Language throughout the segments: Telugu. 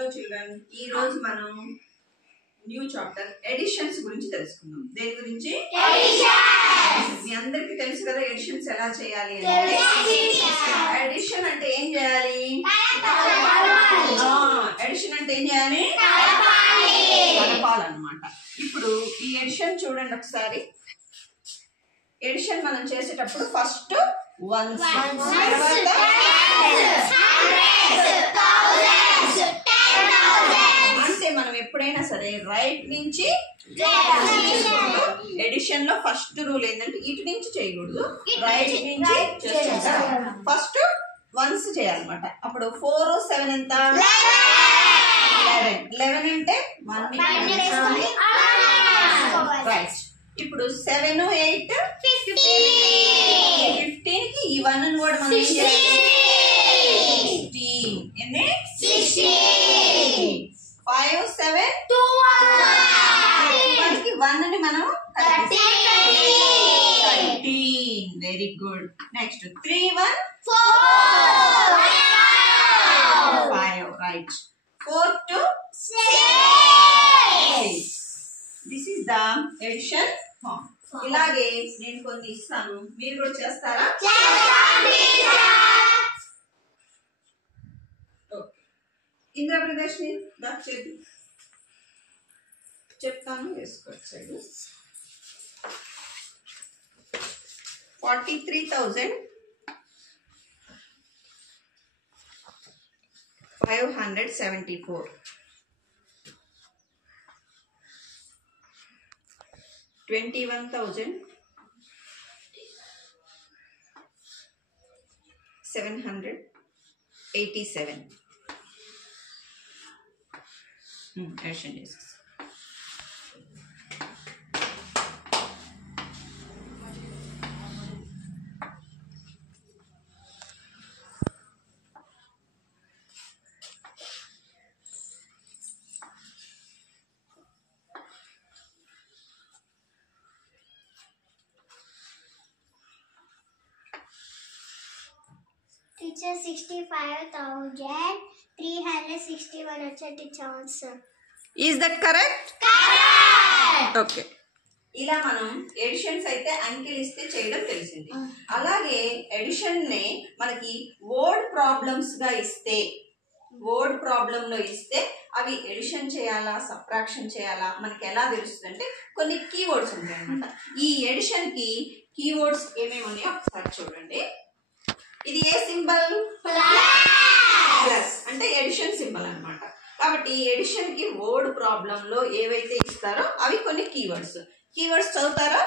హలో చిల్డ్రన్, ఈ రోజు మనం న్యూ చాప్టర్ ఎడిషన్స్ గురించి తెలుసుకుందాం. దేని గురించి? మీ అందరికీ తెలుసు కదా ఎడిషన్స్ ఎలా చేయాలి అంటే. ఎడిషన్ అంటే ఏం చేయాలి? ఎడిషన్ అంటే ఏం చేయాలి? కలపాలన్నమాట. ఇప్పుడు ఈ ఎడిషన్ చూడండి ఒకసారి. ఎడిషన్ మనం చేసేటప్పుడు ఫస్ట్ వన్స్, తర్వాత అంటే మనం ఎప్పుడైనా సరే రైట్ నుంచి ఎడిషన్ లో ఫస్ట్ రూల్ ఏంటంటే ఇటు నుంచి చేయకూడదు, రైట్ నుంచి చేస్తాం. ఫస్ట్ వన్స్ చేయాలన్నమాట. అప్పుడు 4 7 ఎంత? 11 అంటే 1 రైట్. ఇప్పుడు 7 8 15 కి ఈ 1 ని కూడా మనం ఏం చేయాలి? 16 5 7 12 కి 1 ని మనం 13. Very good. Next 3 1 5 right. 4 2 6. This is the addition form. ఇలాగే నేను కొన్ని ఇస్తాను, మీరు కూడా చేస్తారా? ఇంద్ర ప్రదర్శని దాచేది చెప్తాను, వేసుకోవచ్చు. 43,574 21,787 addition discs. Teacher 65,361 వచ్చే teacher answer. Is that correct? Correct. Okay. ఇలా మనం ఎడిషన్స్ అయితే అంకెలు ఇస్తే చేయడం తెలిసింది. అలాగే ఎడిషన్ నే మనకి వర్డ్ ప్రాబ్లమ్స్ గా ఇస్తే, వర్డ్ ప్రాబ్లమ్ లో ఇస్తే అవి ఎడిషన్ చేయాలా సబ్ట్రాక్షన్ చేయాలా మనకి ఎలా తెలుస్తుంది అంటే కొన్ని కీవర్డ్స్ ఉంటాయి అన్నమాట. ఈ ఎడిషన్ కి కీవర్డ్స్ ఏమేమి ఉన్నాయో ఒకసారి చూడండి. ఇది ఏ సింబల్? ప్లస్ అంటే ఎడిషన్ సింబల్ అన్నమాట. కాబట్టి ఎడిషన్ కి వర్డ్ ప్రాబ్లమ్ లో ఏవైతే ఇస్తారో అవి కొన్ని కీవర్డ్స్. కీవర్డ్స్ చదువుతారా?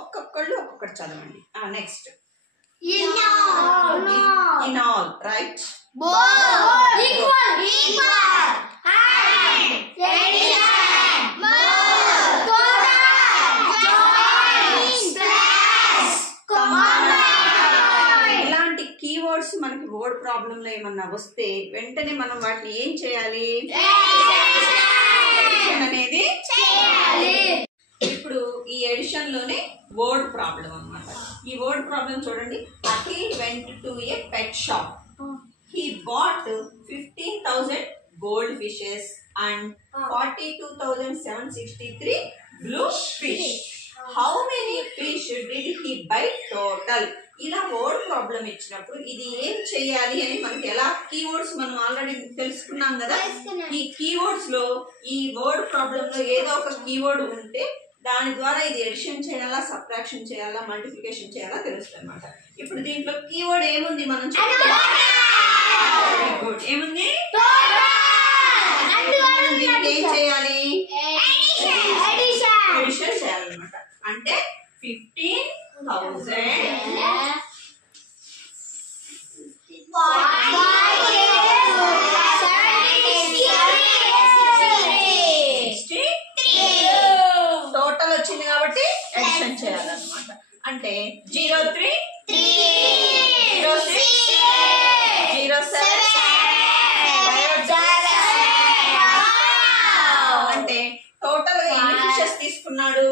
ఒక్కొక్కళ్ళు ఒక్కొక్కటి చదవండి. Next in all right. ఇలాంటి కీవర్డ్స్ మనకి వర్డ్ ప్రాబ్లమ్ లో ఏమన్నా వస్తే వెంటనే మనం వాటిని ఏం చేయాలి? అనేది చేయాలి. ఇప్పుడు ఈ ఎడిషన్ లోనే వర్డ్ ప్రాబ్లం అన్నమాట. ఈ వర్డ్ ప్రాబ్లం చూడండి. Akhil went to A pet shop. He bought 15,000 gold fishes and 42,763 blue fish. How many fish did he buy total? ఇలా వర్డ్ ప్రాబ్లం ఇచ్చినప్పుడు ఇది ఏం చేయాలి అని మనకి ఎలా కీవర్డ్స్ మనం ఆల్రెడీ తెలుసుకున్నాం కదా. ఈ కీవర్డ్స్ లో ఈ వర్డ్ ప్రాబ్లం లో ఏదో ఒక కీవర్డ్ ఉంటే దాని ద్వారా ఇది ఎడిషన్ చేయాలా సబ్ట్రాక్షన్ చేయాలా మల్టిప్లికేషన్ చేయాలా తెలుస్తుంది అన్నమాట. ఇప్పుడు దీంట్లో కీవర్డ్ ఏముంది మనం ఏముంది? ఏం చేయాలి? ఎడిషన్ చేయాలన్నమాట. అంటే 15,000 టోటల్ వచ్చింది కాబట్టి ఎడిషన్ చేయాలన్నమాట. అంటే 03 06 07 అంటే టోటల్ గా ఎన్ని ఫిషెస్ తీసుకున్నాడు?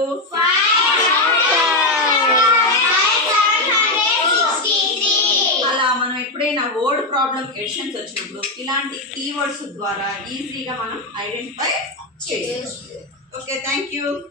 అలా మనం ఎప్పుడైనా వర్డ్ ప్రాబ్లం ఎడిషన్స్ వచ్చినప్పుడు ఇలాంటి కీవర్డ్స్ ద్వారా ఈజీగా మనం ఐడెంటిఫై చేయొచ్చు. Okay, thank you.